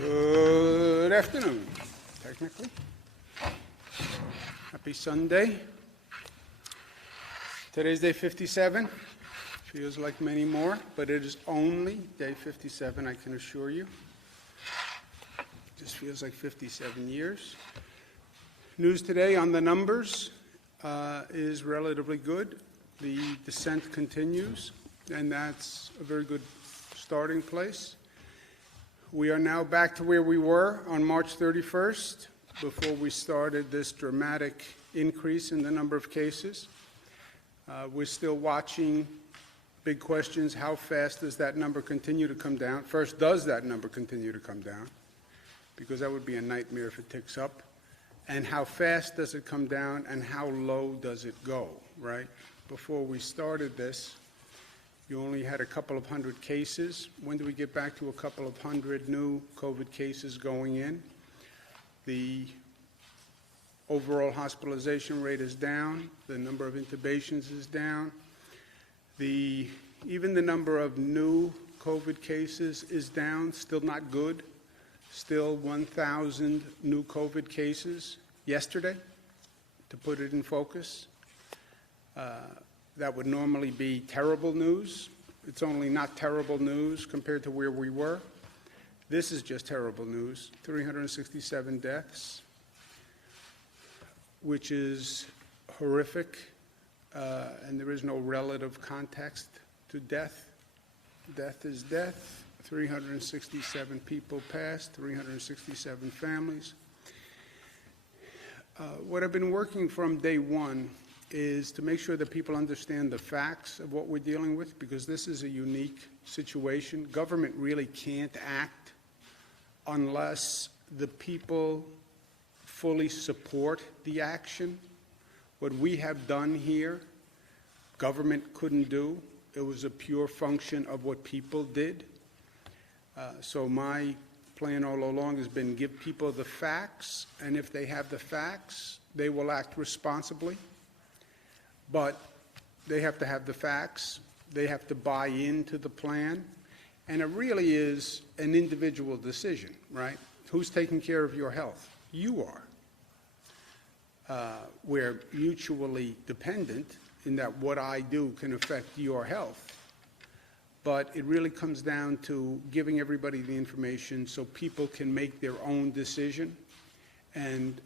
Good afternoon, technically. Happy Sunday. Today's day 57. Feels like many more, but it is only day 57, I can assure you. Just feels like 57 years. News today on the numbers is relatively good. The descent continues, and that's a very good starting place. We are now back to where we were on March 31st, before we started this dramatic increase in the number of cases. We're still watching big questions. How fast does that number continue to come down? First, does that number continue to come down? Because that would be a nightmare if it ticks up. And how fast does it come down, and how low does it go, right? Before we started this, you only had a couple of hundred cases. When do we get back to a couple of hundred new COVID cases going in? The overall hospitalization rate is down. The number of intubations is down. Even the number of new COVID cases is down, still not good. Still 1,000 new COVID cases yesterday, to put it in focus. That would normally be terrible news. It's only not terrible news compared to where we were. This is just terrible news. 367 deaths, which is horrific, and there is no relative context to death. Death is death. 367 people passed, 367 families. What I've been working from day one is to make sure that people understand the facts of what we're dealing with, because this is a unique situation. Government really can't act unless the people fully support the action. What we have done here, government couldn't do. It was a pure function of what people did. So my plan all along has been give people the facts, and if they have the facts, they will act responsibly. But they have to have the facts, they have to buy into the plan, and it really is an individual decision, right? Who's taking care of your health? You are. We're mutually dependent in that what I do can affect your health. But it really comes down to giving everybody the information so people can make their own decision. And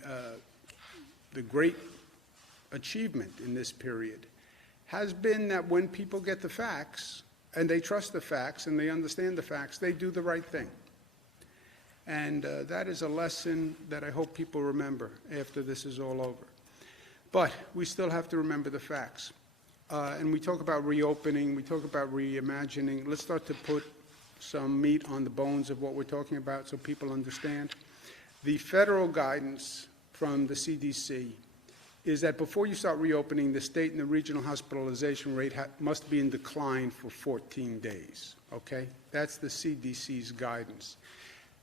the great achievement in this period has been that when people get the facts, and they trust the facts, and they understand the facts, they do the right thing. And that is a lesson that I hope people remember after this is all over. But we still have to remember the facts. And we talk about reopening, we talk about reimagining. Let's start to put some meat on the bones of what we're talking about so people understand. The federal guidance from the CDC is that before you start reopening, the state and the regional hospitalization rate must be in decline for 14 days, okay? That's the CDC's guidance.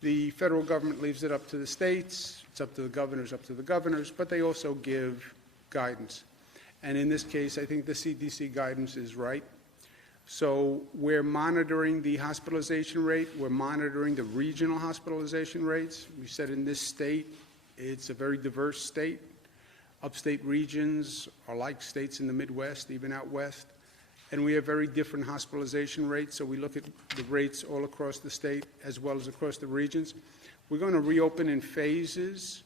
The federal government leaves it up to the states, it's up to the governors, but they also give guidance. And in this case, I think the CDC guidance is right. So we're monitoring the hospitalization rate, we're monitoring the regional hospitalization rates. We said in this state, it's a very diverse state. Upstate regions are like states in the Midwest, even out west. And we have very different hospitalization rates, so we look at the rates all across the state as well as across the regions. We're going to reopen in phases,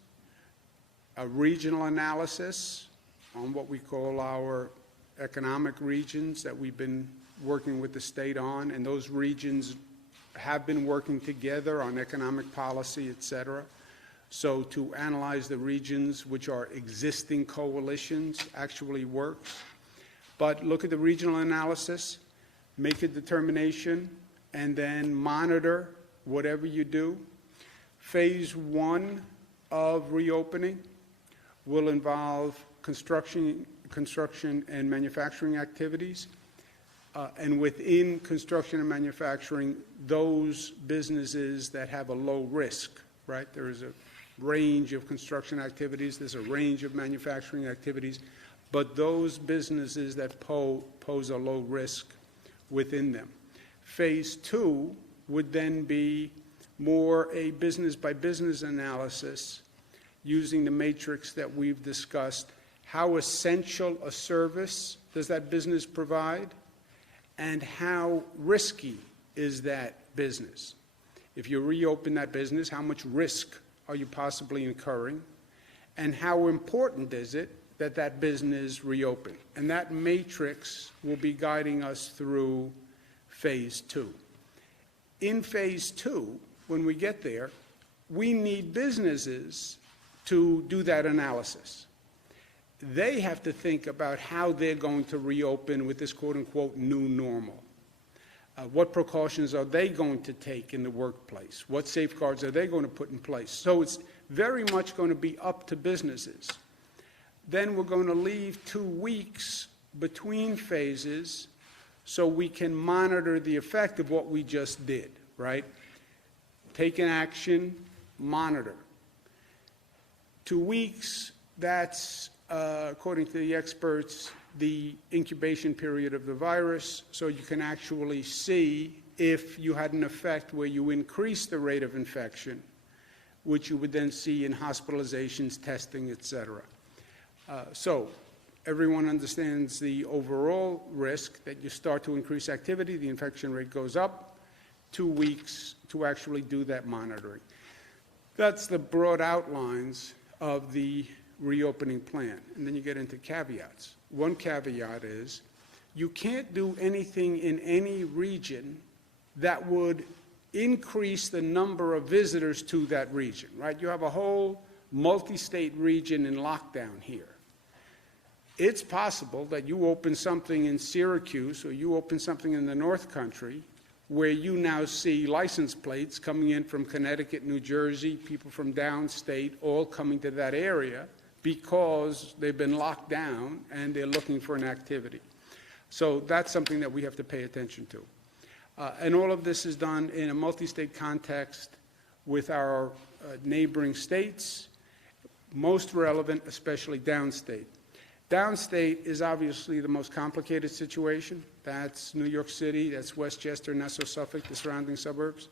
a regional analysis on what we call our economic regions that we've been working with the state on, and those regions have been working together on economic policy, et cetera. So to analyze the regions which are existing coalitions actually works. But look at the regional analysis, make a determination, and then monitor whatever you do. Phase one of reopening will involve construction and manufacturing activities. And within construction and manufacturing, those businesses that have a low risk, right? There is a range of construction activities, there's a range of manufacturing activities, but those businesses that pose a low risk within them. Phase two would then be more a business-by-business analysis using the matrix that we've discussed. How essential a service does that business provide, and how risky is that business? If you reopen that business, how much risk are you possibly incurring, and how important is it that that business reopen? And that matrix will be guiding us through phase 2. In phase 2, when we get there, we need businesses to do that analysis. They have to think about how they're going to reopen with this quote-unquote new normal. What precautions are they going to take in the workplace? What safeguards are they going to put in place? So it's very much going to be up to businesses. Then we're going to leave 2 weeks between phases so we can monitor the effect of what we just did, right? Take an action, monitor. 2 weeks, that's, according to the experts, the incubation period of the virus, so you can actually see if you had an effect where you increase the rate of infection, which you would then see in hospitalizations, testing, et cetera. So everyone understands the overall risk that you start to increase activity, the infection rate goes up, 2 weeks to actually do that monitoring. That's the broad outlines of the reopening plan. And then you get into caveats. One caveat is you can't do anything in any region that would increase the number of visitors to that region, right? You have a whole multi-state region in lockdown here. It's possible that you open something in Syracuse or you open something in the North Country where you now see license plates coming in from Connecticut, New Jersey, people from downstate, all coming to that area because they've been locked down and they're looking for an activity. So that's something that we have to pay attention to. And all of this is done in a multi-state context with our neighboring states, most relevant, especially downstate. Downstate is obviously the most complicated situation. That's New York City, that's Westchester, Nassau, Suffolk, the surrounding suburbs.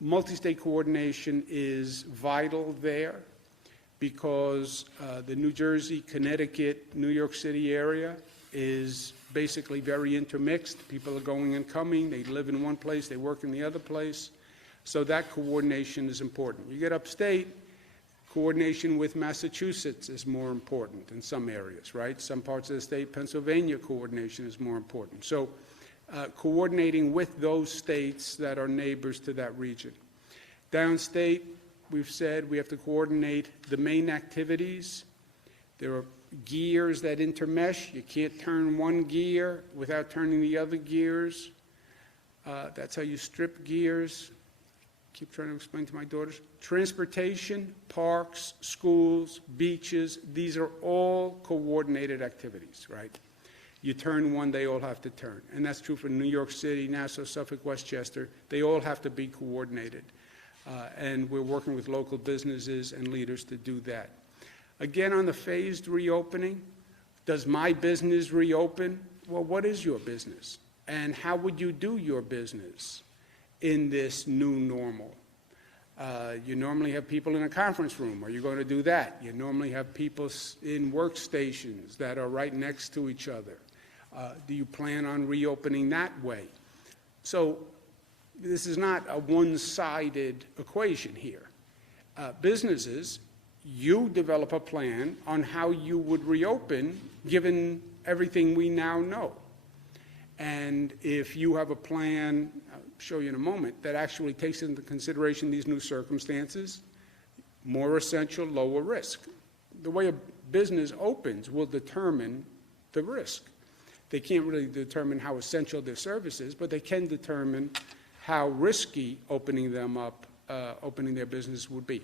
Multi-state coordination is vital there because the New Jersey, Connecticut, New York City area is basically very intermixed. People are going and coming. They live in one place, they work in the other place. So that coordination is important. You get upstate, coordination with Massachusetts is more important in some areas, right? Some parts of the state, Pennsylvania coordination is more important. So coordinating with those states that are neighbors to that region. Downstate, we've said we have to coordinate the main activities. There are gears that intermesh. You can't turn one gear without turning the other gears. That's how you strip gears. Keep trying to explain to my daughters. Transportation, parks, schools, beaches, these are all coordinated activities, right? You turn one, they all have to turn. And that's true for New York City, Nassau, Suffolk, Westchester. They all have to be coordinated. And we're working with local businesses and leaders to do that. Again, on the phased reopening, does my business reopen? Well, what is your business? And how would you do your business in this new normal? You normally have people in a conference room. Are you going to do that? You normally have people in workstations that are right next to each other. Do you plan on reopening that way? So this is not a one-sided equation here. Businesses, you develop a plan on how you would reopen given everything we now know. And if you have a plan, I'll show you in a moment, that actually takes into consideration these new circumstances, more essential, lower risk. The way a business opens will determine the risk. They can't really determine how essential their service is, but they can determine how risky opening them up, opening their business would be.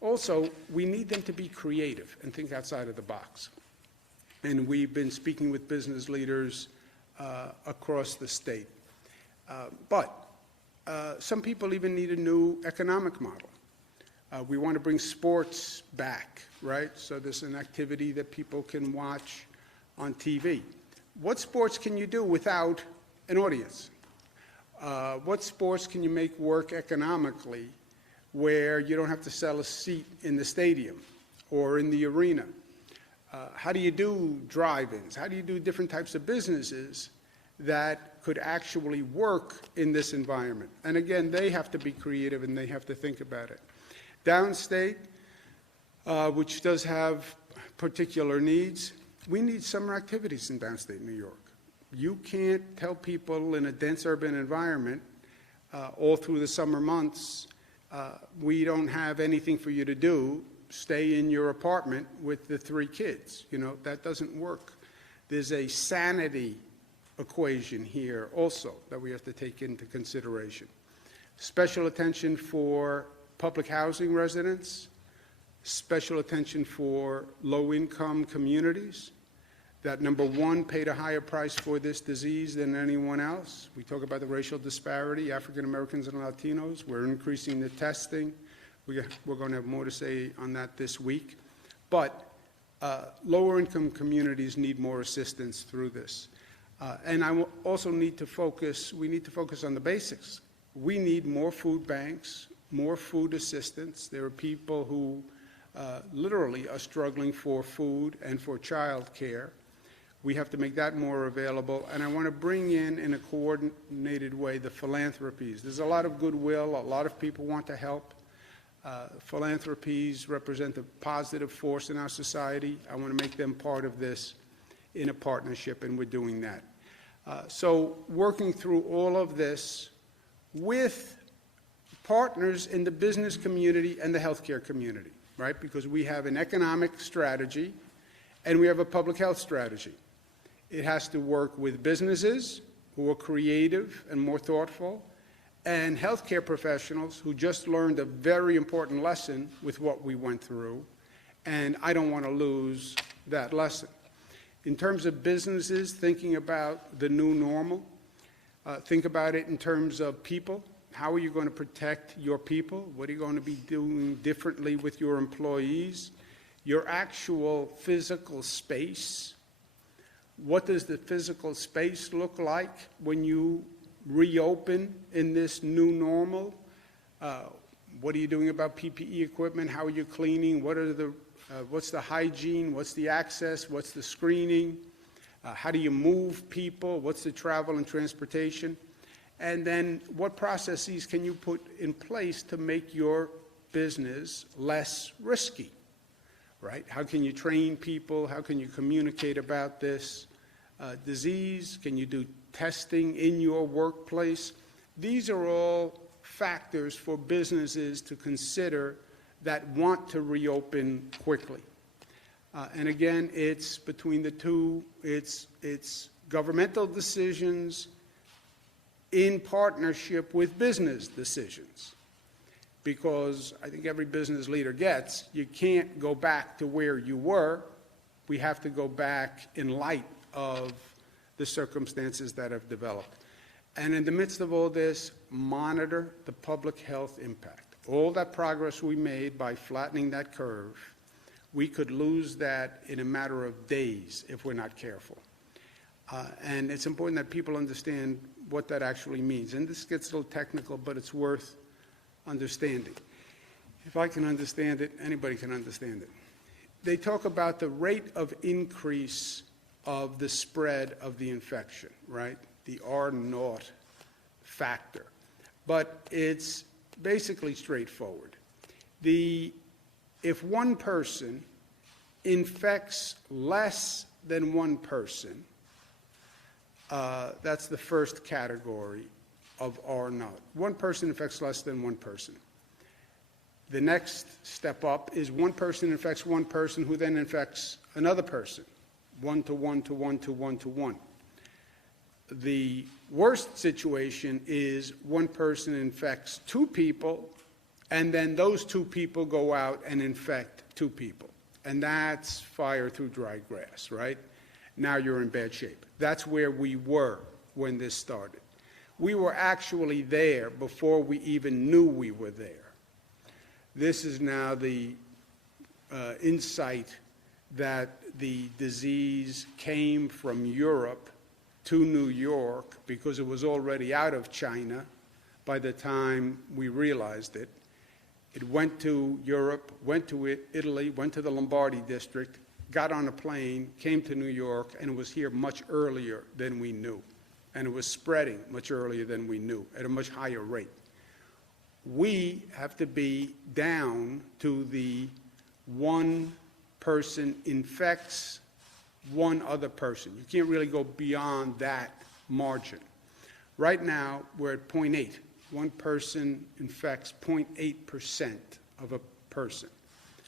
Also, we need them to be creative and think outside of the box. And we've been speaking with business leaders across the state. But some people even need a new economic model. We want to bring sports back, right? So there's an activity that people can watch on TV. What sports can you do without an audience? What sports can you make work economically where you don't have to sell a seat in the stadium or in the arena? How do you do drive-ins? How do you do different types of businesses that could actually work in this environment? And again, they have to be creative and they have to think about it. Downstate, which does have particular needs, we need summer activities in downstate New York. You can't tell people in a dense urban environment all through the summer months, we don't have anything for you to do. Stay in your apartment with the 3 kids. You know, that doesn't work. There's a sanity equation here also that we have to take into consideration. Special attention for public housing residents, special attention for low-income communities that, number one, paid a higher price for this disease than anyone else. We talk about the racial disparity, African Americans and Latinos. We're increasing the testing. We're going to have more to say on that this week. But lower-income communities need more assistance through this. And I will also need to focus on the basics. We need more food banks, more food assistance. There are people who literally are struggling for food and for child care. We have to make that more available. And I want to bring in a coordinated way, the philanthropies. There's a lot of goodwill. A lot of people want to help. Philanthropies represent a positive force in our society. I want to make them part of this in a partnership, and we're doing that. So working through all of this with partners in the business community and the healthcare community, right? Because we have an economic strategy and we have a public health strategy. It has to work with businesses who are creative and more thoughtful, and healthcare professionals who just learned a very important lesson with what we went through, and I don't want to lose that lesson. In terms of businesses, thinking about the new normal, think about it in terms of people. How are you going to protect your people? What are you going to be doing differently with your employees? Your actual physical space. What does the physical space look like when you reopen in this new normal? What are you doing about PPE equipment? How are you cleaning? What's the hygiene? What's the access? What's the screening? How do you move people? What's the travel and transportation? And then what processes can you put in place to make your business less risky, right? How can you train people? How can you communicate about this disease? Can you do testing in your workplace? These are all factors for businesses to consider that want to reopen quickly. And again, it's between the two. It's governmental decisions in partnership with business decisions. Because I think every business leader gets, you can't go back to where you were. We have to go back in light of the circumstances that have developed. And in the midst of all this, monitor the public health impact. All that progress we made by flattening that curve, we could lose that in a matter of days if we're not careful. And it's important that people understand what that actually means. And this gets a little technical, but it's worth understanding. If I can understand it, anybody can understand it. They talk about the rate of increase of the spread of the infection, right? The R0 factor. But it's basically straightforward. If one person infects less than one person, that's the first category of R0. One person infects less than one person. The next step up is one person infects one person who then infects another person, 1 to 1 to 1 to 1 to 1. The worst situation is one person infects 2 people, and then those 2 people go out and infect 2 people. And that's fire through dry grass, right? Now you're in bad shape. That's where we were when this started. We were actually there before we even knew we were there. This is now the insight that the disease came from Europe to New York because it was already out of China by the time we realized it. It went to Europe, went to Italy, went to the Lombardy district, got on a plane, came to New York, and it was here much earlier than we knew. And it was spreading much earlier than we knew at a much higher rate. We have to be down to the one person infects one other person. You can't really go beyond that margin. Right now, we're at 0.8. One person infects 0.8% of a person.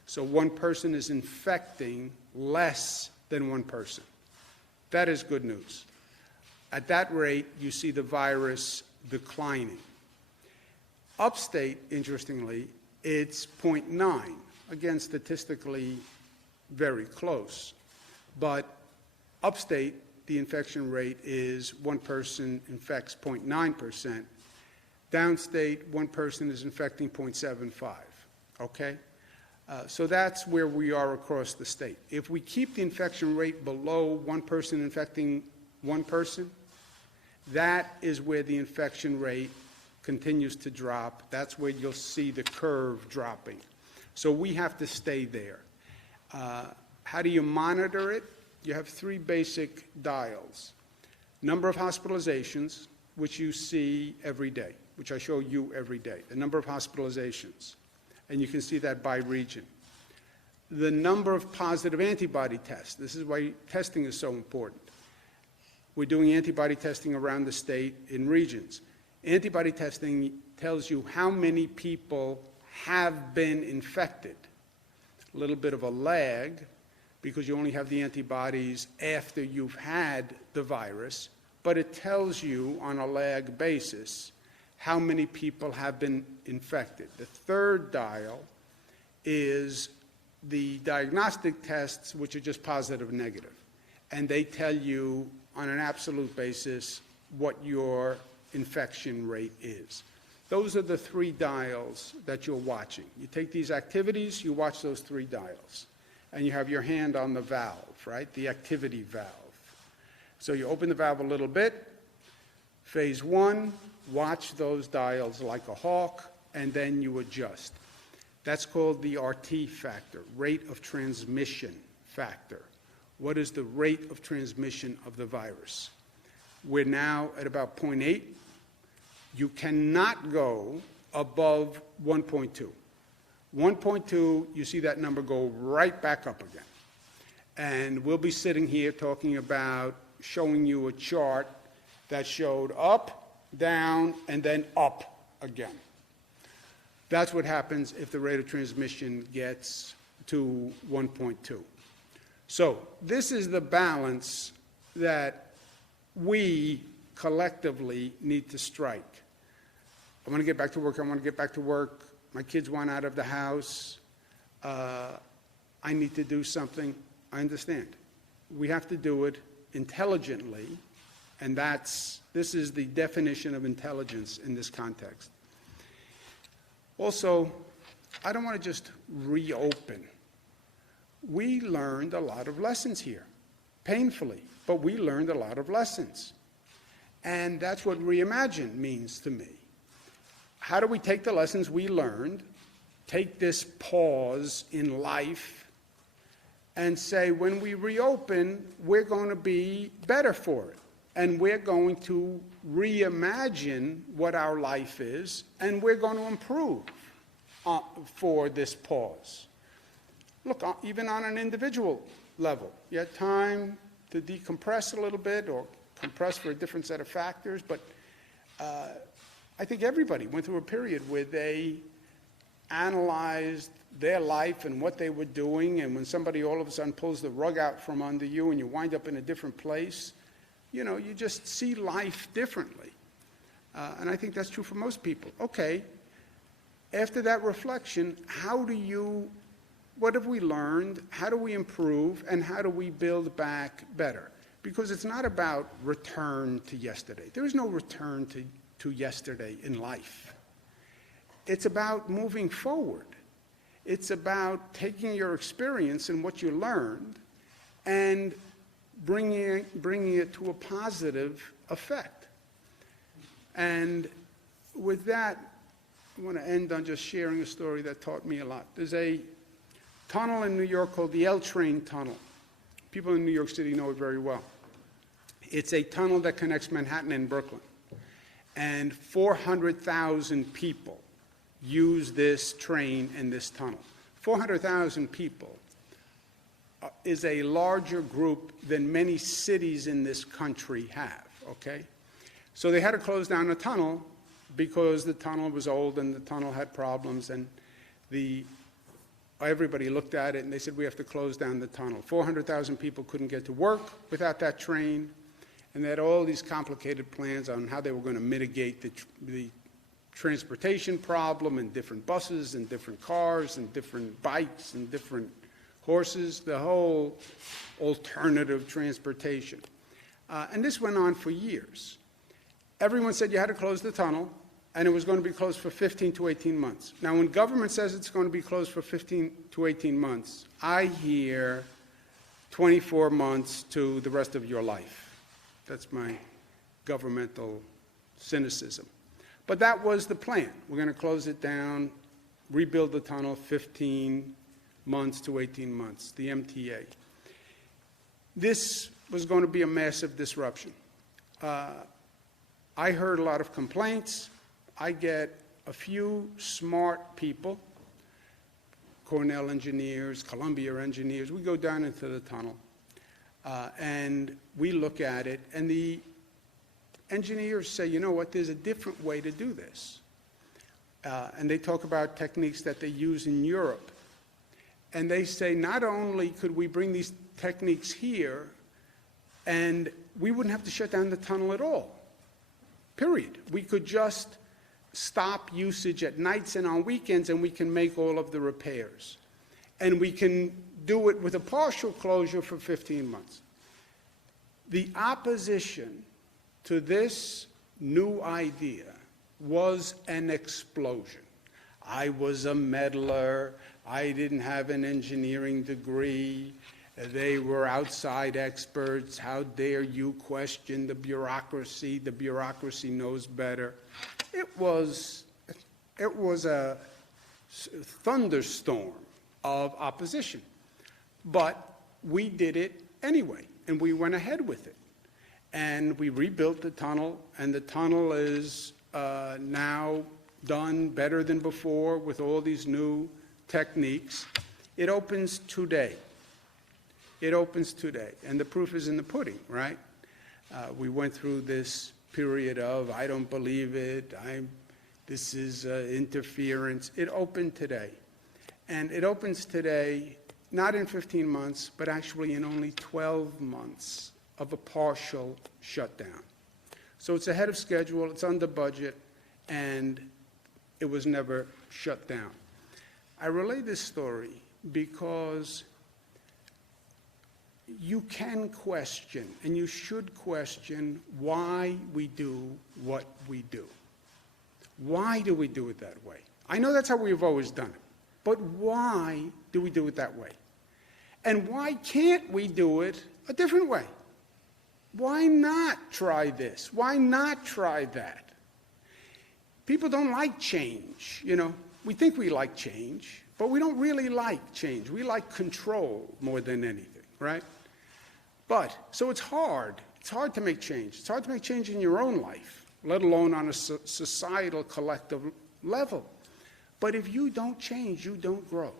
So one person is infecting less than one person. That is good news. At that rate, you see the virus declining. Upstate, interestingly, it's 0.9. Again, statistically very close. But upstate, the infection rate is one person infects 0.9%. Downstate, one person is infecting 0.75, okay? So that's where we are across the state. If we keep the infection rate below one person infecting one person, that is where the infection rate continues to drop. That's where you'll see the curve dropping. So we have to stay there. How do you monitor it? You have three basic dials. Number of hospitalizations, which you see every day, which I show you every day, the number of hospitalizations. And you can see that by region. The number of positive antibody tests. This is why testing is so important. We're doing antibody testing around the state in regions. Antibody testing tells you how many people have been infected. A little bit of a lag because you only have the antibodies after you've had the virus, but it tells you on a lag basis how many people have been infected. The third dial is the diagnostic tests, which are just positive and negative. And they tell you on an absolute basis what your infection rate is. Those are the three dials that you're watching. You take these activities, you watch those three dials. And you have your hand on the valve, right? The activity valve. So you open the valve a little bit. Phase one, watch those dials like a hawk, and then you adjust. That's called the RT factor, rate of transmission factor. What is the rate of transmission of the virus? We're now at about 0.8. You cannot go above 1.2. 1.2, you see that number go right back up again. And we'll be sitting here talking about showing you a chart that showed up, down, and then up again. That's what happens if the rate of transmission gets to 1.2. So this is the balance that we collectively need to strike. I want to get back to work. My kids want out of the house. I need to do something. I understand. We have to do it intelligently, and this is the definition of intelligence in this context. Also, I don't want to just reopen. We learned a lot of lessons here, painfully, but we learned a lot of lessons. And that's what reimagine means to me. How do we take the lessons we learned, take this pause in life, and say, when we reopen, we're going to be better for it. And we're going to reimagine what our life is, and we're going to improve for this pause. Look, even on an individual level, you had time to decompress a little bit or compress for a different set of factors, but I think everybody went through a period where they analyzed their life and what they were doing, and when somebody all of a sudden pulls the rug out from under you and you wind up in a different place, you know, you just see life differently. And I think that's true for most people. Okay, after that reflection, what have we learned, how do we improve, and how do we build back better? Because it's not about return to yesterday. There is no return to yesterday in life. It's about moving forward. It's about taking your experience and what you learned and bringing it to a positive effect. And with that, I want to end on just sharing a story that taught me a lot. There's a tunnel in New York called the L Train Tunnel. People in New York City know it very well. It's a tunnel that connects Manhattan and Brooklyn. And 400,000 people use this train and this tunnel. 400,000 people is a larger group than many cities in this country have, okay? So they had to close down the tunnel because the tunnel was old and the tunnel had problems, and everybody looked at it and they said, we have to close down the tunnel. 400,000 people couldn't get to work without that train, and they had all these complicated plans on how they were going to mitigate the transportation problem, and different buses and different cars and different bikes and different horses, the whole alternative transportation. And this went on for years. Everyone said you had to close the tunnel, and it was going to be closed for 15 to 18 months. Now, when government says it's going to be closed for 15 to 18 months, I hear 24 months to the rest of your life. That's my governmental cynicism. But that was the plan. We're going to close it down, rebuild the tunnel, 15 months to 18 months, the MTA. This was going to be a massive disruption. I heard a lot of complaints. I get a few smart people, Cornell engineers, Columbia engineers. We go down into the tunnel, and we look at it, and the engineers say, you know what, there's a different way to do this. And they talk about techniques that they use in Europe. And they say, not only could we bring these techniques here, and we wouldn't have to shut down the tunnel at all, period. We could just stop usage at nights and on weekends, and we can make all of the repairs. And we can do it with a partial closure for 15 months. The opposition to this new idea was an explosion. I was a meddler. I didn't have an engineering degree. They were outside experts. How dare you question the bureaucracy? The bureaucracy knows better. It was a thunderstorm of opposition. But we did it anyway, and we went ahead with it. And we rebuilt the tunnel, and the tunnel is now done better than before with all these new techniques. It opens today. It opens today, and the proof is in the pudding, right? We went through this period of, I don't believe it, this is interference. It opened today, and it opens today not in 15 months, but actually in only 12 months of a partial shutdown. So it's ahead of schedule, it's under budget, and it was never shut down. I relay this story because you can question, and you should question, why we do what we do. Why do we do it that way? I know that's how we've always done it, but why do we do it that way? And why can't we do it a different way? Why not try this? Why not try that? People don't like change, you know. We think we like change, but we don't really like change. We like control more than anything, right? But, so it's hard. It's hard to make change. It's hard to make change in your own life, let alone on a societal, collective level. But if you don't change, you don't grow.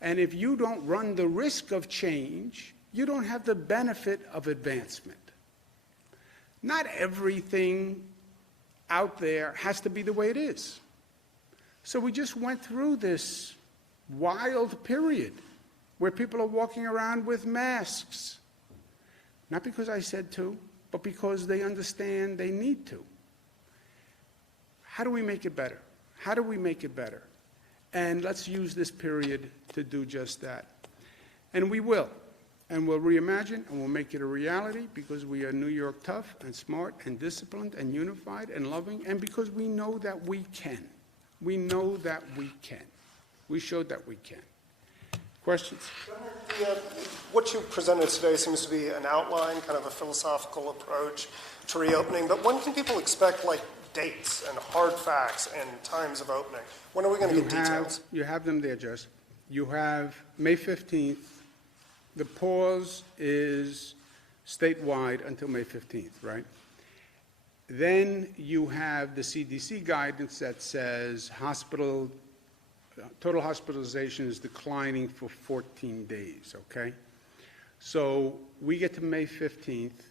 And if you don't run the risk of change, you don't have the benefit of advancement. Not everything out there has to be the way it is. So we just went through this wild period where people are walking around with masks. Not because I said to, but because they understand they need to. How do we make it better? How do we make it better? And let's use this period to do just that. And we will. And we'll reimagine, and we'll make it a reality, because we are New York tough and smart and disciplined and unified and loving, and because we know that we can. We know that we can. We showed that we can. Questions? What you presented today seems to be an outline, kind of a philosophical approach to reopening, but when can people expect, like, dates and hard facts and times of opening? When are we going to get details? You have them there, Jess. You have May 15th. The pause is statewide until May 15th, right? Then you have the CDC guidance that says total hospitalization is declining for 14 days, okay? So we get to May 15th.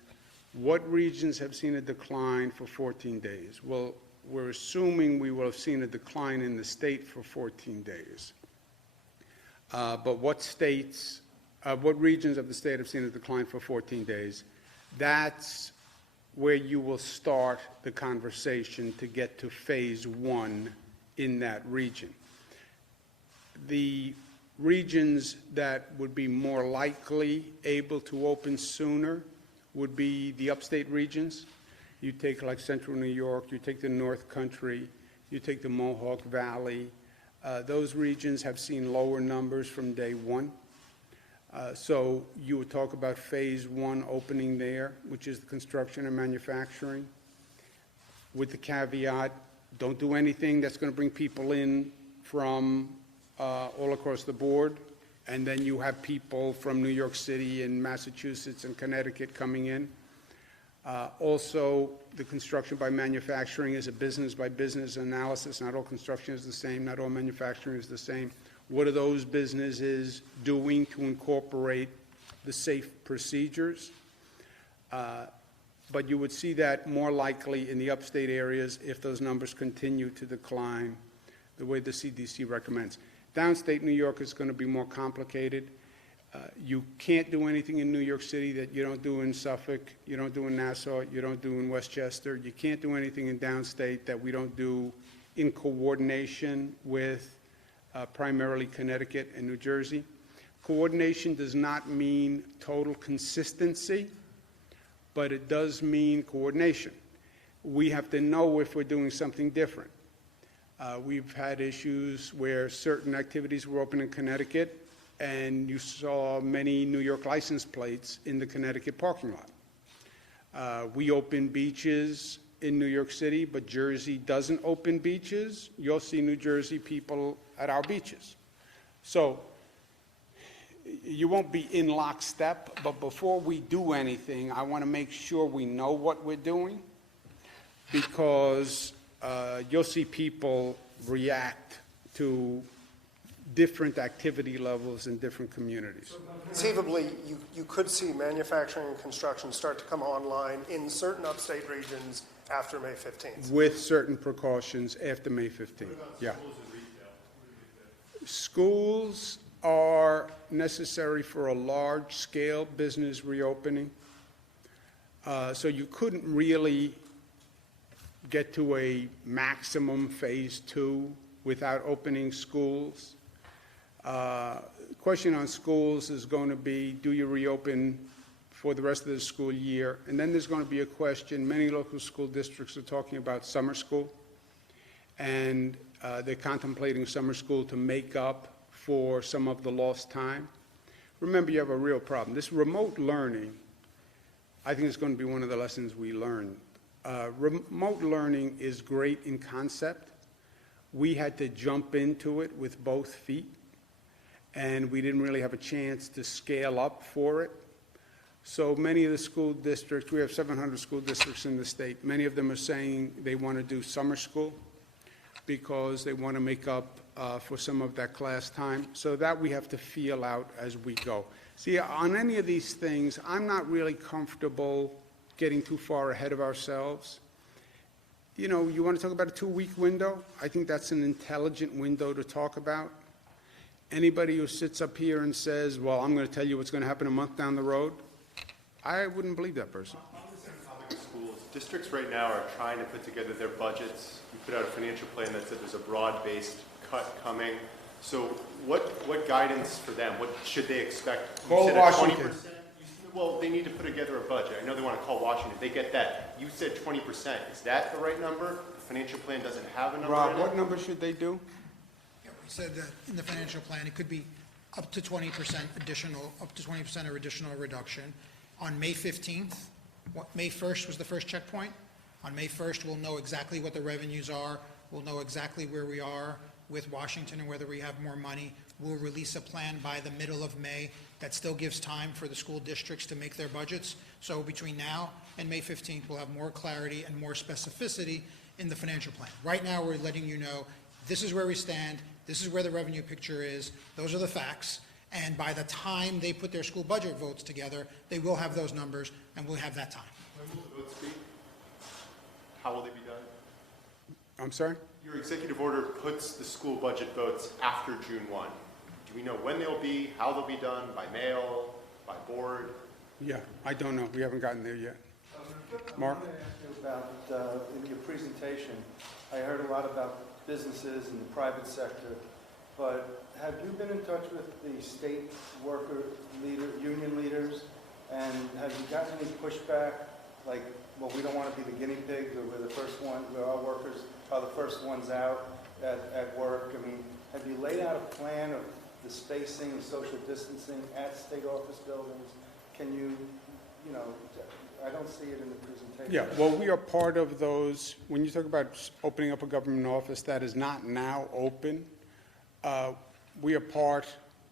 What regions have seen a decline for 14 days? Well, we're assuming we will have seen a decline in the state for 14 days. But what regions of the state have seen a decline for 14 days? That's where you will start the conversation to get to phase one in that region. The regions that would be more likely able to open sooner would be the upstate regions. You take like central New York, you take the North Country, you take the Mohawk Valley. Those regions have seen lower numbers from day one. So you would talk about phase one opening there, which is the construction and manufacturing, with the caveat, don't do anything that's going to bring people in from all across the board. And then you have people from New York City and Massachusetts and Connecticut coming in. Also, the construction by manufacturing is a business by business analysis. Not all construction is the same. Not all manufacturing is the same. What are those businesses doing to incorporate the safe procedures? But you would see that more likely in the upstate areas if those numbers continue to decline the way the CDC recommends. Downstate New York is going to be more complicated. You can't do anything in New York City that you don't do in Suffolk, you don't do in Nassau, you don't do in Westchester. You can't do anything in downstate that we don't do in coordination with primarily Connecticut and New Jersey. Coordination does not mean total consistency, but it does mean coordination. We have to know if we're doing something different. We've had issues where certain activities were open in Connecticut, and you saw many New York license plates in the Connecticut parking lot. We open beaches in New York City, but Jersey doesn't open beaches. You'll see New Jersey people at our beaches. So you won't be in lockstep, but before we do anything, I want to make sure we know what we're doing, because you'll see people react to different activity levels in different communities. Conceivably, you could see manufacturing and construction start to come online in certain upstate regions after May 15th. With certain precautions after May 15th. Yeah. Schools are necessary for a large-scale business reopening. So you couldn't really get to a maximum phase two without opening schools. Question on schools is going to be, do you reopen for the rest of the school year? And then there's going to be a question, many local school districts are talking about summer school, and they're contemplating summer school to make up for some of the lost time. Remember, you have a real problem. This remote learning, I think, is going to be one of the lessons we learn. Remote learning is great in concept. We had to jump into it with both feet, and we didn't really have a chance to scale up for it. So many of the school districts, we have 700 school districts in the state, many of them are saying they want to do summer school because they want to make up for some of that class time. So that we have to feel out as we go. See, on any of these things, I'm not really comfortable getting too far ahead of ourselves. You know, you want to talk about a 2-week window? I think that's an intelligent window to talk about. Anybody who sits up here and says, well, I'm going to tell you what's going to happen a month down the road, I wouldn't believe that person. On the same topic of schools, districts right now are trying to put together their budgets. You put out a financial plan that said there's a broad-based cut coming. So what guidance for them? What should they expect? Call Washington. 20%? Well, they need to put together a budget. I know they want to call Washington. They get that. You said 20%. Is that the right number? The financial plan doesn't have a number. Rob, what number should they do? Yeah, we said that in the financial plan, it could be up to 20% additional, up to 20% or additional reduction. On May 15th, May 1st was the first checkpoint. On May 1st, we'll know exactly what the revenues are. We'll know exactly where we are with Washington and whether we have more money. We'll release a plan by the middle of May that still gives time for the school districts to make their budgets. So between now and May 15th, we'll have more clarity and more specificity in the financial plan. Right now, we're letting you know, this is where we stand, this is where the revenue picture is, those are the facts, and by the time they put their school budget votes together, they will have those numbers, and we'll have that time. When will the votes be? How will they be done? I'm sorry? Your executive order puts the school budget votes after June 1. Do we know when they'll be, how they'll be done, by mail, by board? Yeah, I don't know. We haven't gotten there yet. Mark? I want to ask you about, in your presentation, I heard a lot about businesses and the private sector, but have you been in touch with the state worker union leaders, and have you gotten any pushback, like, well, we don't want to be the guinea pigs, or we're the first one, where our workers are the first ones out at work? I mean, have you laid out a plan of the spacing and social distancing at state office buildings? Can you, I don't see it in the presentation. Yeah, well, we are part of those. When you talk about opening up a government office that is not now open, we are part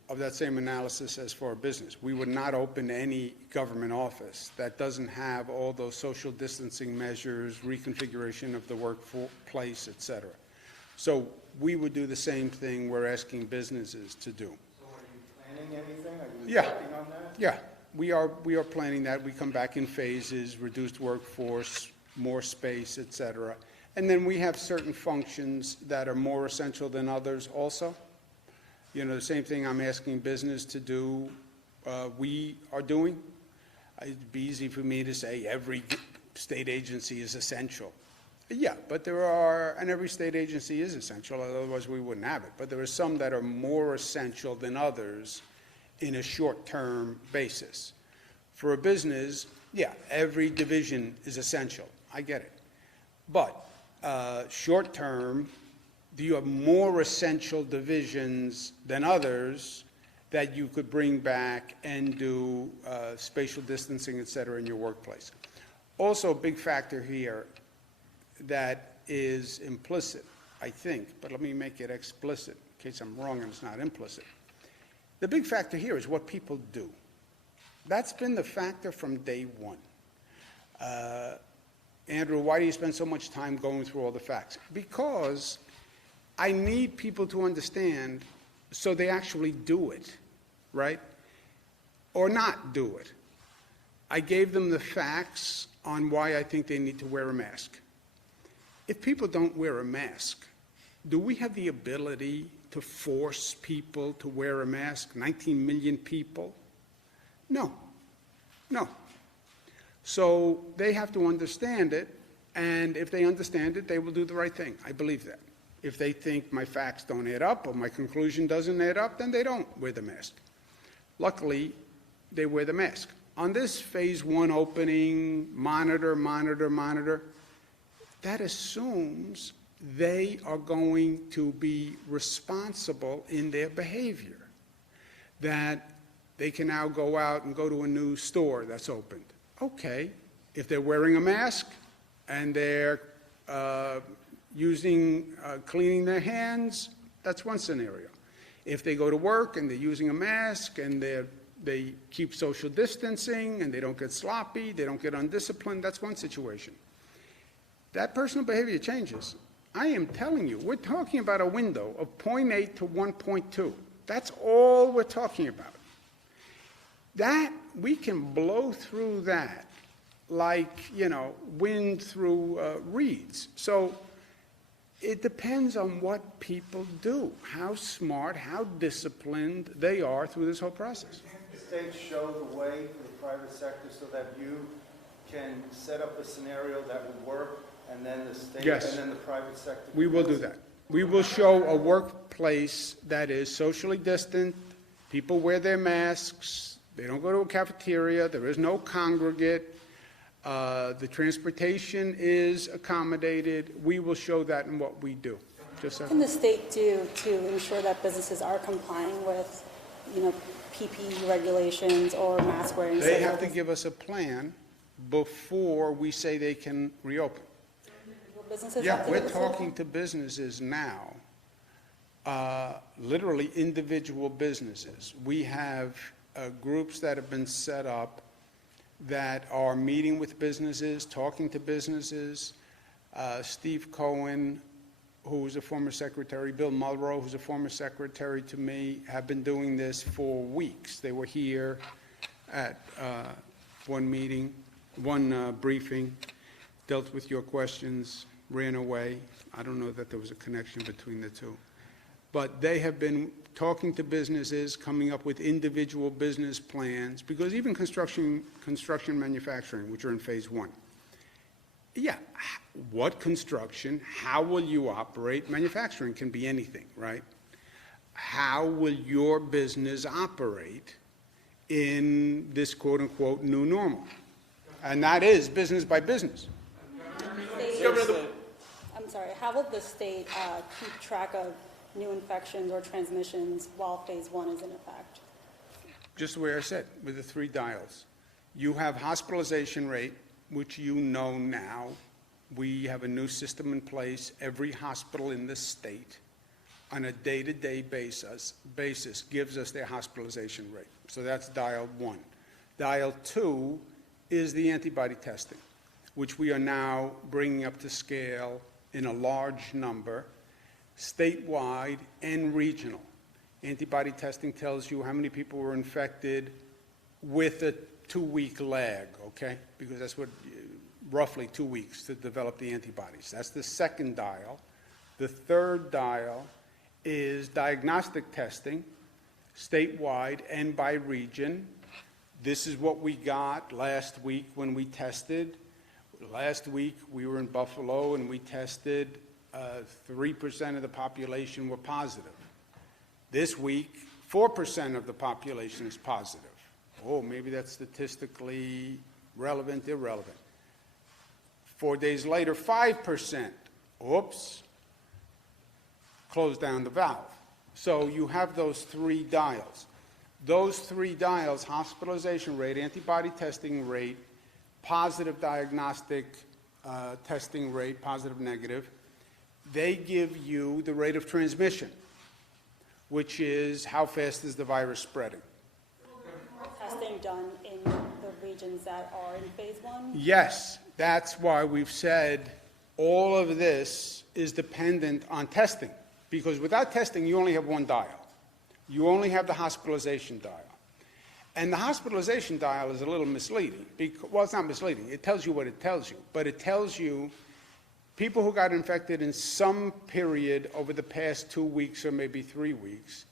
of that same analysis as for a business. We would not open any government office that doesn't have all those social distancing measures, reconfiguration of the workplace, et cetera. So we would do the same thing we're asking businesses to do. So are you planning anything? Are you Yeah. working on that? Yeah, we are planning that. We come back in phases, reduced workforce, more space, et cetera. And then we have certain functions that are more essential than others also. The same thing I'm asking business to do, we are doing. It'd be easy for me to say every state agency is essential. Yeah, but and every state agency is essential, otherwise we wouldn't have it. But there are some that are more essential than others in a short-term basis. For a business, yeah, every division is essential. I get it. But short-term, do you have more essential divisions than others that you could bring back and do spatial distancing, et cetera, in your workplace? Also, a big factor here that is implicit, I think, but let me make it explicit in case I'm wrong and it's not implicit. The big factor here is what people do. That's been the factor from day one. Andrew, why do you spend so much time going through all the facts? Because I need people to understand so they actually do it, right? Or not do it. I gave them the facts on why I think they need to wear a mask. If people don't wear a mask, do we have the ability to force people to wear a mask? 19 million people? No. So they have to understand it, and if they understand it, they will do the right thing. I believe that. If they think my facts don't add up or my conclusion doesn't add up, then they don't wear the mask. Luckily, they wear the mask. On this phase 1 opening, monitor, that assumes they are going to be responsible in their behavior, that they can now go out and go to a new store that's opened. Okay, if they're wearing a mask and they're cleaning their hands, that's one scenario. If they go to work and they're using a mask and they keep social distancing and they don't get sloppy, they don't get undisciplined, that's one situation. That personal behavior changes. I am telling you, we're talking about a window of 0.8 to 1.2. That's all we're talking about. That, we can blow through that like, wind through reeds. So it depends on what people do, how smart, how disciplined they are through this whole process. Can't the state show the way for the private sector so that you can set up a scenario that would work, and then the state Yes. and then the private sector? We will do that. We will show a workplace that is socially distant, people wear their masks, they don't go to a cafeteria, there is no congregate, the transportation is accommodated. We will show that in what we do. What can the state do to ensure that businesses are complying with PPE regulations or mask wearing. They have to give us a plan before we say they can reopen. Businesses Yeah, have to we're give us a- talking to businesses now, literally individual businesses. We have groups that have been set up that are meeting with businesses, talking to businesses. Steve Cohen, who's a former secretary, Bill Mulrow, who's a former secretary to me, have been doing this for weeks. They were here at one meeting, one briefing, dealt with your questions, ran away. I don't know that there was a connection between the two. But they have been talking to businesses, coming up with individual business plans, because even construction manufacturing, which are in phase one, yeah, what construction, how will you operate? Manufacturing can be anything, right? How will your business operate in this quote-unquote new normal? And that is business by business. I'm sorry, how will the state keep track of new infections or transmissions while phase one is in effect? Just the way I said, with the 3 dials. You have hospitalization rate, which you know now. We have a new system in place. Every hospital in the state, on a day-to-day basis gives us their hospitalization rate. So that's dial 1. Dial 2 is the antibody testing, which we are now bringing up to scale in a large number, statewide and regional. Antibody testing tells you how many people were infected with a 2-week lag, okay? Because that's what, roughly 2 weeks to develop the antibodies. That's the second dial. The third dial is diagnostic testing, statewide and by region. This is what we got last week when we tested. Last week, we were in Buffalo and we tested 3% of the population were positive. This week, 4% of the population is positive. Oh, maybe that's statistically relevant, irrelevant. 4 days later, 5%. Oops. Close down the valve. So you have those 3 dials. Those 3 dials, hospitalization rate, antibody testing rate, positive diagnostic testing rate, positive, negative, they give you the rate of transmission, which is how fast is the virus spreading. Testing done in the regions that are in phase one? Yes, that's why we've said all of this is dependent on testing, because without testing, you only have 1 dial. You only have the hospitalization dial. And the hospitalization dial is a little misleading. Well, it's not misleading. It tells you what it tells you. But it tells you people who got infected in some period over the past 2 weeks or maybe 3 weeks,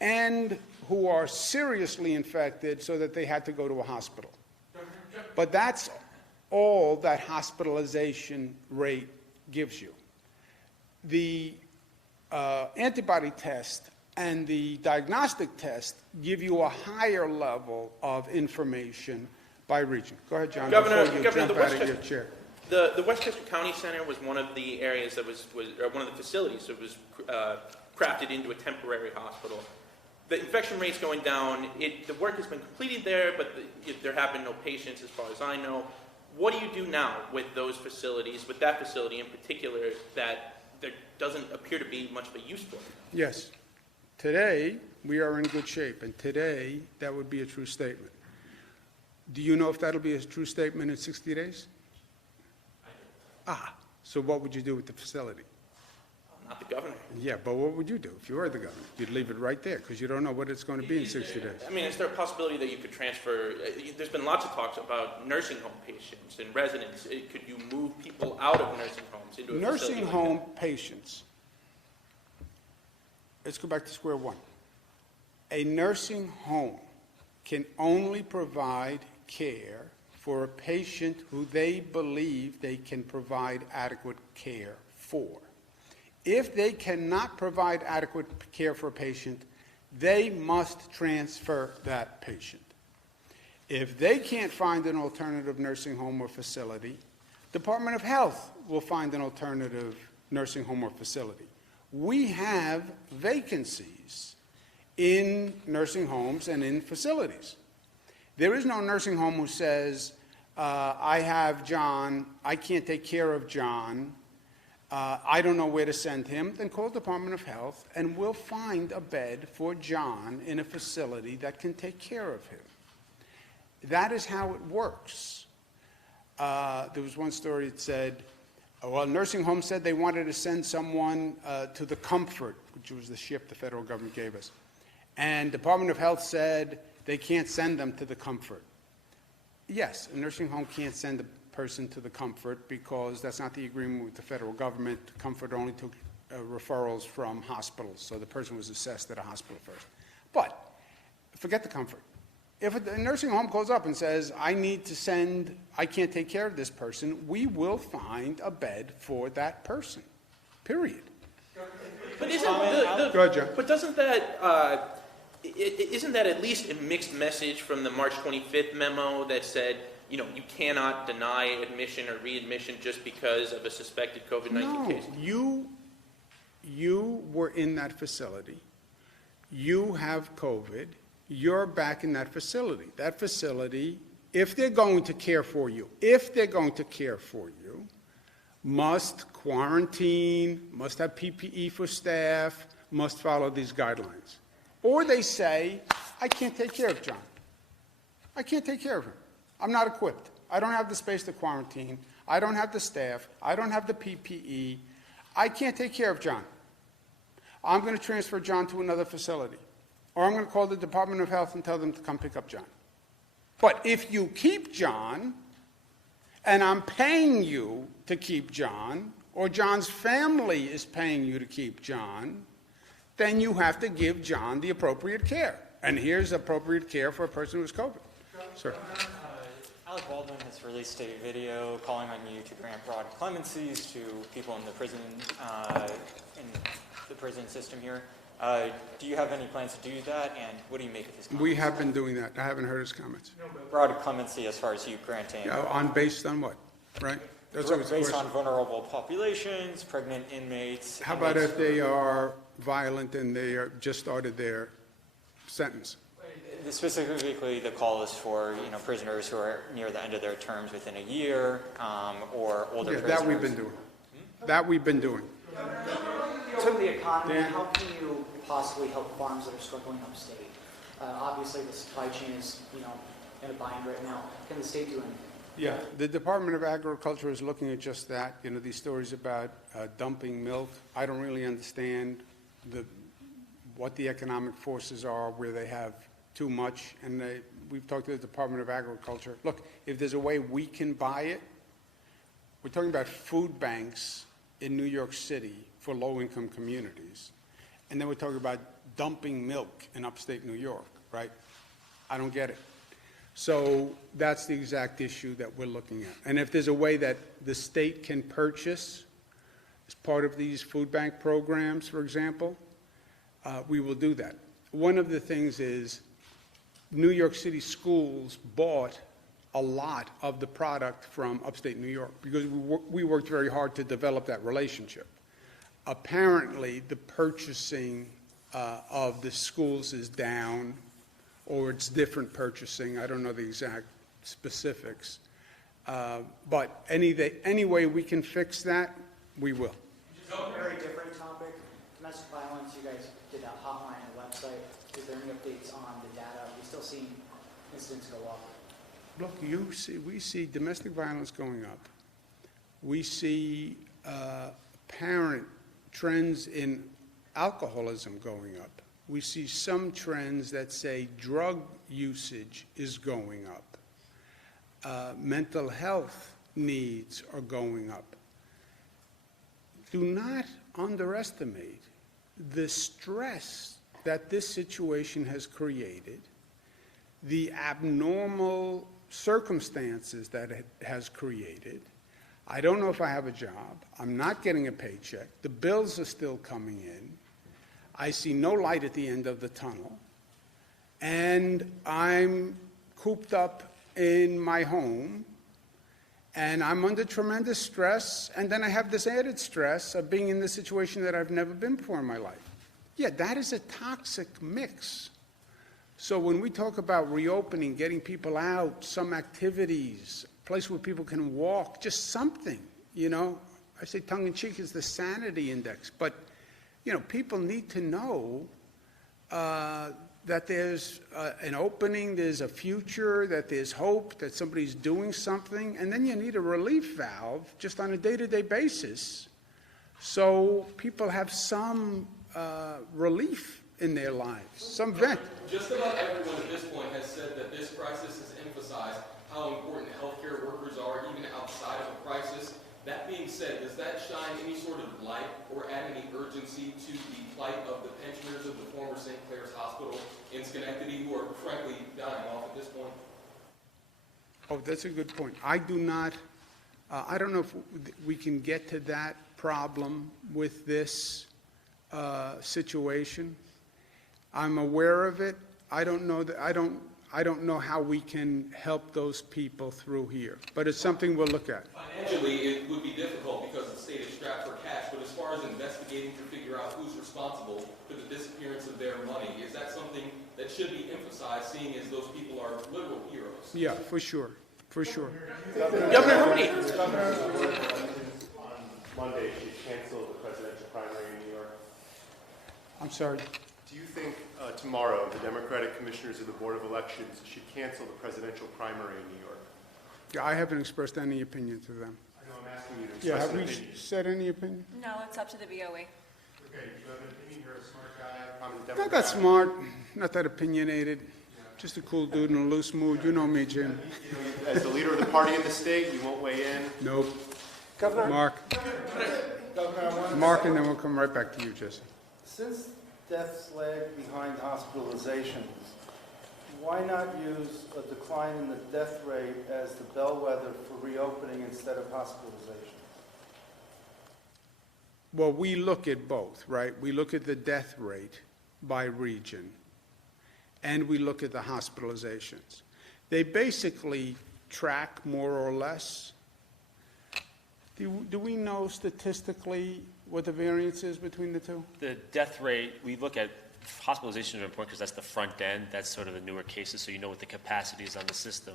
and who are seriously infected so that they had to go to a hospital. But that's all that hospitalization rate gives you. The antibody test and the diagnostic test give you a higher level of information by region. Go ahead, John, Governor, before you jump the out of your Westchester, chair. the Westchester County Center was one of the areas that was or one of the facilities that was crafted into a temporary hospital. The infection rate's going down. The work has been completed there, but there have been no patients as far as I know. What do you do now with those facilities, with that facility in particular, that there doesn't appear to be much of a use for? Yes. Today, we are in good shape, and today, that would be a true statement. Do you know if that'll be a true statement in 60 days? Ah, so what would you do with the facility? I'm not the governor. Yeah, but what would you do if you were the governor? You'd leave it right there, because you don't know what it's going to be in 60 days. I mean, is there a possibility that you could transfer? There's been lots of talks about nursing home patients and residents. Could you move people out of nursing homes into a facility Nursing like home that? patients, let's go back to square one. A nursing home can only provide care for a patient who they believe they can provide adequate care for. If they cannot provide adequate care for a patient, they must transfer that patient. If they can't find an alternative nursing home or facility, Department of Health will find an alternative nursing home or facility. We have vacancies in nursing homes and in facilities. There is no nursing home who says, I have John, I can't take care of John, I don't know where to send him. Then call the Department of Health and we'll find a bed for John in a facility that can take care of him. That is how it works. There was one story that said, well, a nursing home said they wanted to send someone to the Comfort, which was the ship the federal government gave us. And Department of Health said they can't send them to the Comfort. Yes, a nursing home can't send a person to the Comfort because that's not the agreement with the federal government. Comfort only took referrals from hospitals, so the person was assessed at a hospital first. But forget the Comfort. If a nursing home calls up and says, I can't take care of this person, we will find a bed for that person, period. But isn't Go ahead, John. But doesn't that, isn't that at least a mixed message from the March 25th memo that said, you know, you cannot deny admission or readmission just because of a suspected COVID-19 case? No, you were in that facility. You have COVID. You're back in that facility. That facility, if they're going to care for you, must quarantine, must have PPE for staff, must follow these guidelines. Or they say, I can't take care of John. I can't take care of him. I'm not equipped. I don't have the space to quarantine. I don't have the staff. I don't have the PPE. I can't take care of John. I'm going to transfer John to another facility. Or I'm going to call the Department of Health and tell them to come pick up John. But if you keep John, and I'm paying you to keep John, or John's family is paying you to keep John, then you have to give John the appropriate care. And here's appropriate care for a person who has COVID. Sir. Alec Baldwin has released a video calling on you to grant broad clemencies to people in the prison system here. Do you have any plans to do that, and what do you make of his comments? We have been doing that. I haven't heard his comments. Broad clemency as far as you granting. Based on what, right? That's always the based question. on vulnerable populations, pregnant inmates. How about if they are violent and they just started their sentence? Specifically, the call is for prisoners who are near the end of their terms within a year, or older prisoners. That we've been doing. That we've been doing. To the economy, how can you possibly help farms that are struggling upstate? Obviously, the supply chain is, in a bind right now. Can the state do anything? Yeah, the Department of Agriculture is looking at just that. These stories about dumping milk. I don't really understand what the economic forces are where they have too much. And we've talked to the Department of Agriculture. Look, if there's a way we can buy it, we're talking about food banks in New York City for low-income communities. And then we're talking about dumping milk in upstate New York, right? I don't get it. So that's the exact issue that we're looking at. And if there's a way that the state can purchase as part of these food bank programs, for example, we will do that. One of the things is New York City schools bought a lot of the product from upstate New York because we worked very hard to develop that relationship. Apparently, the purchasing of the schools is down, or it's different purchasing. I don't know the exact specifics. But any way we can fix that, we will. Just a very different topic. Domestic violence, you guys did a hotline and a website. Is there any updates on the data? Are we still seeing incidents go up? Look, we see domestic violence going up. We see apparent trends in alcoholism going up. We see some trends that say drug usage is going up. Mental health needs are going up. Do not underestimate the stress that this situation has created, the abnormal circumstances that it has created. I don't know if I have a job. I'm not getting a paycheck. The bills are still coming in. I see no light at the end of the tunnel. And I'm cooped up in my home, and I'm under tremendous stress, and then I have this added stress of being in this situation that I've never been before in my life. Yeah, that is a toxic mix. So when we talk about reopening, getting people out, some activities, a place where people can walk, just something, you know, I say tongue-in-cheek is the sanity index, but, you know, people need to know that there's an opening, there's a future, that there's hope, that somebody's doing something, and then you need a relief valve just on a day-to-day basis so people have some relief in their lives, some vent. Just about everyone at this point has said that this crisis has emphasized how important healthcare workers are even outside of a crisis. That being said, does that shine any sort of light or add any urgency to the plight of the pensioners of the former St. Clair's Hospital in Schenectady who are frankly dying off at this point? Oh, that's a good point. I do not, I don't know if we can get to that problem with this situation. I'm aware of it. I don't know that, I don't know how we can help those people through here, but it's something we'll look at. Financially, it would be difficult because the state is strapped for cash, but as far as investigating to figure out who's responsible for the disappearance of their money, is that something that should be emphasized, seeing as those people are literal heroes? Yeah, for sure, for sure. Governor, how many? On Monday, she canceled the presidential primary in New York. I'm sorry. Do you think tomorrow the Democratic commissioners of the Board of Elections should cancel the presidential primary in New York? Yeah, I haven't expressed any opinion to them. I know I'm asking you to Yeah, express have an we opinion. said any opinion? No, it's up to the BOE. Okay, do you have an opinion? You're a smart guy, prominent Not Democrat. that smart, not that opinionated, just a cool dude in a loose mood. You know me, Jim. As the leader of the party in the state, you won't weigh in. Nope. Governor, Mark. Governor, I wanted to Mark, say, and then we'll come right back to you, Jesse. since deaths lag behind hospitalizations, why not use a decline in the death rate as the bellwether for reopening instead of hospitalization? Well, we look at both, right? We look at the death rate by region, and we look at the hospitalizations. They basically track more or less. Do we know statistically what the variance is between the two? The death rate, we look at hospitalizations are important because that's the front end. That's sort of the newer cases, so you know what the capacity is on the system.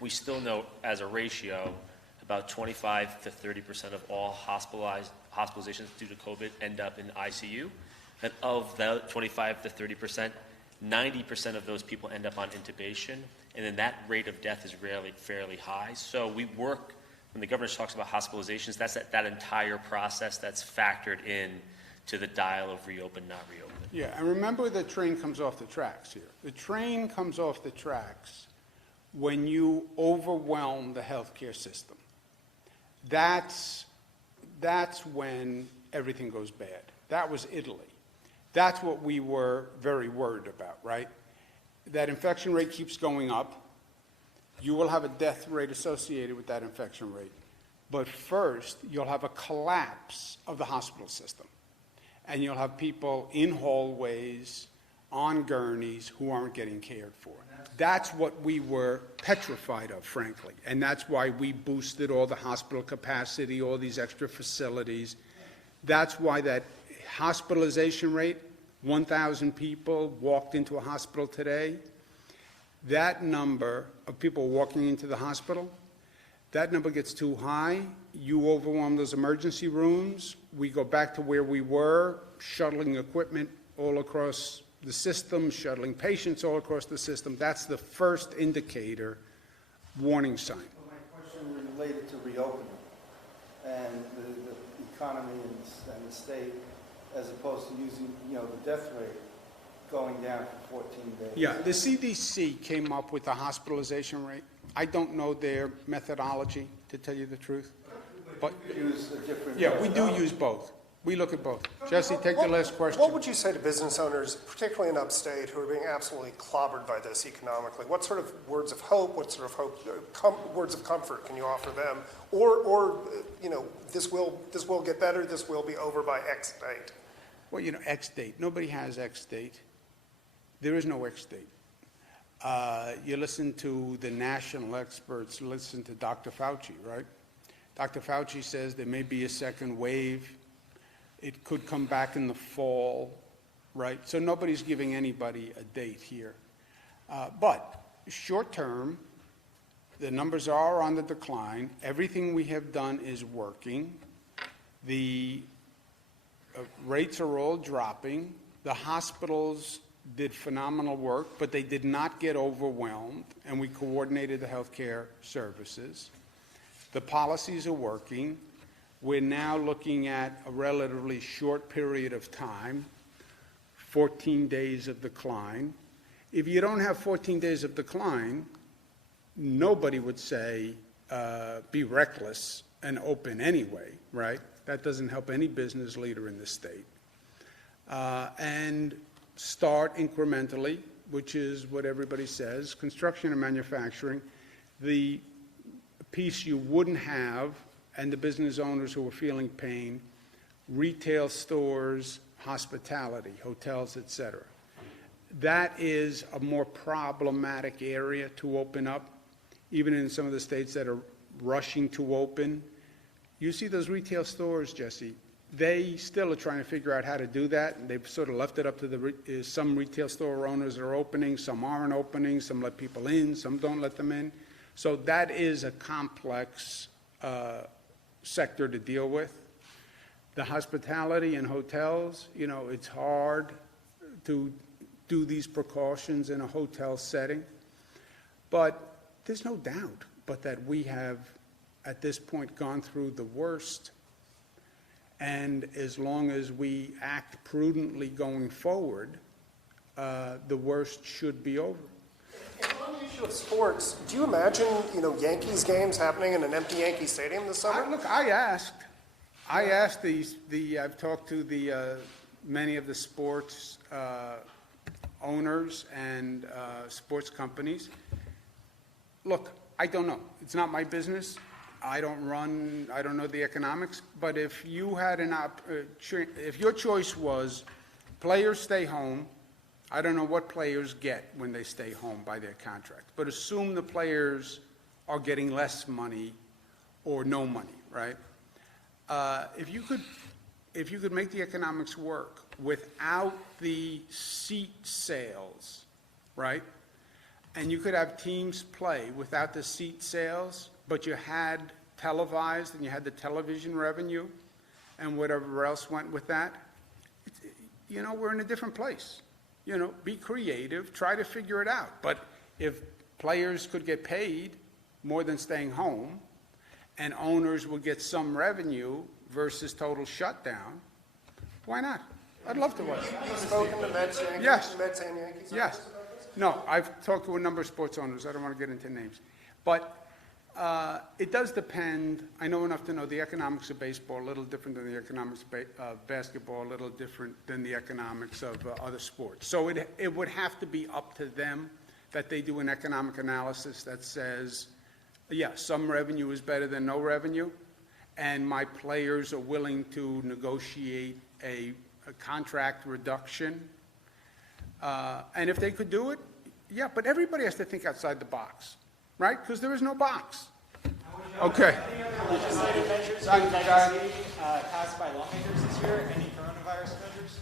We still know, as a ratio, about 25 to 30% of all hospitalizations due to COVID end up in ICU. And of that 25 to 30%, 90% of those people end up on intubation. And then that rate of death is fairly high. So we work, when the governor talks about hospitalizations, that's that entire process that's factored in to the dial of reopen, not reopen. Yeah, and remember the train comes off the tracks here. The train comes off the tracks when you overwhelm the healthcare system. That's when everything goes bad. That was Italy. That's what we were very worried about, right? That infection rate keeps going up. You will have a death rate associated with that infection rate. But first, you'll have a collapse of the hospital system. And you'll have people in hallways, on gurneys, who aren't getting cared for. That's what we were petrified of, frankly. And that's why we boosted all the hospital capacity, all these extra facilities. That's why that hospitalization rate, 1,000 people walked into a hospital today, that number of people walking into the hospital, that number gets too high. You overwhelm those emergency rooms. We go back to where we were, shuttling equipment all across the system, shuttling patients all across the system. That's the first indicator, warning sign. Well, my question related to reopening and the economy and the state, as opposed to using, the death rate going down for 14 days. Yeah, the CDC came up with the hospitalization rate. I don't know their methodology, to tell you the truth. But Use a different. yeah, we do use both. We look at both. Jesse, take the last question. What would you say to business owners, particularly in upstate, who are being absolutely clobbered by this economically? What sort of words of hope, words of comfort can you offer them? Or this will get better, this will be over by X date? Well, X date. Nobody has X date. There is no X date. You listen to the national experts, listen to Dr. Fauci, right? Dr. Fauci says there may be a second wave. It could come back in the fall. right? So nobody's giving anybody a date here. But short term, the numbers are on the decline. Everything we have done is working. The rates are all dropping. The hospitals did phenomenal work, but they did not get overwhelmed, and we coordinated the healthcare services. The policies are working. We're now looking at a relatively short period of time, 14 days of decline. If you don't have 14 days of decline, nobody would say be reckless and open anyway, right? That doesn't help any business leader in the state. And start incrementally, which is what everybody says. Construction and manufacturing, the piece you wouldn't have, and the business owners who are feeling pain, retail stores, hospitality, hotels, et cetera. That is a more problematic area to open up, even in some of the states that are rushing to open. You see those retail stores, Jesse, they still are trying to figure out how to do that, and they've sort of left it up to some retail store owners are opening, some aren't opening, some let people in, some don't let them in. So that is a complex sector to deal with. The hospitality and hotels, you know, it's hard to do these precautions in a hotel setting, but there's no doubt but that we have, at this point, gone through the worst. And as long as we act prudently going forward, the worst should be over. And on the issue of sports, do you imagine, Yankees games happening in an empty Yankee Stadium this summer? I asked I've talked to many of the sports owners and sports companies. Look, I don't know. It's not my business. I don't know the economics, but if you had if your choice was players stay home, I don't know what players get when they stay home by their contract, but assume the players are getting less money or no money, right? If you could make the economics work without the seat sales, right? And you could have teams play without the seat sales, but you had televised and you had the television revenue and whatever else went with that, we're in a different place. Be creative, try to figure it out. But if players could get paid more than staying home and owners would get some revenue versus total shutdown, why not? I'd love to watch. Have you spoken to Mets, Yankees, Yes. Mets and Yankees? Yes. No, I've talked to a number of sports owners. I don't want to get into names. But it does depend. I know enough to know the economics of baseball, a little different than the economics of basketball, a little different than the economics of other sports. So it would have to be up to them that they do an economic analysis that says, yeah, some revenue is better than no revenue, and my players are willing to negotiate a contract reduction. And if they could do it, yeah, but everybody has to think outside the box, right? Because there is no box. Okay. Any other legislative measures that you see passed by lawmakers this year? Any coronavirus measures?